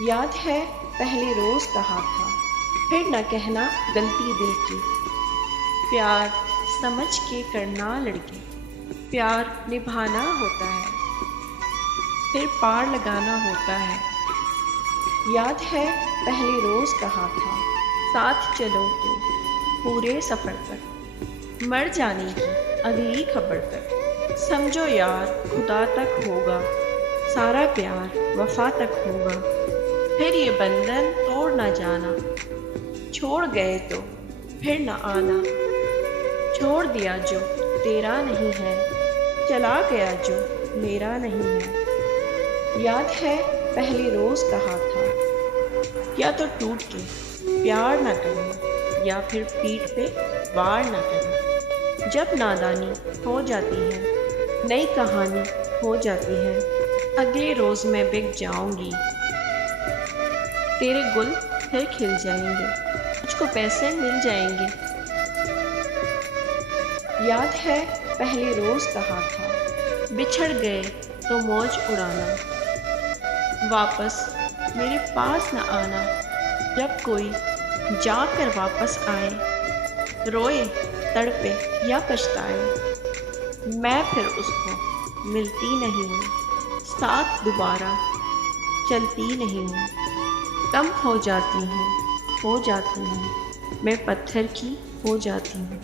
याद है पहले रोज कहा था, फिर न कहना गलती दिल की। प्यार समझ के करना लड़के, प्यार निभाना होता है, फिर पार लगाना होता है। याद है पहले रोज कहा था, साथ चलो तो पूरे सफर तक, मर जाने की अगली खबर तक। समझो यार खुदा तक होगा, सारा प्यार वफा तक होगा। फिर ये बंधन तोड़ ना जाना, छोड़ गए तो फिर न आना। छोड़ दिया जो तेरा नहीं है, चला गया जो मेरा नहीं है। याद है पहले रोज कहा था, या तो टूट के प्यार ना करें या फिर पीठ पे वार ना करें। जब नादानी हो जाती है, नई कहानी हो जाती है। अगले रोज मैं बिक जाऊंगी, तेरे गुल फिर खिल जाएंगे, मुझको पैसे मिल जाएंगे। याद है पहले रोज कहा था, बिछड़ गए तो मौज उड़ाना, वापस मेरे पास न आना। जब कोई जाकर वापस आए, रोए तड़पे या पछताए, मैं फिर उसको मिलती नहीं हूँ, साथ दोबारा चलती नहीं हूँ। कम हो जाती हूँ, मैं पत्थर की हो जाती हूँ।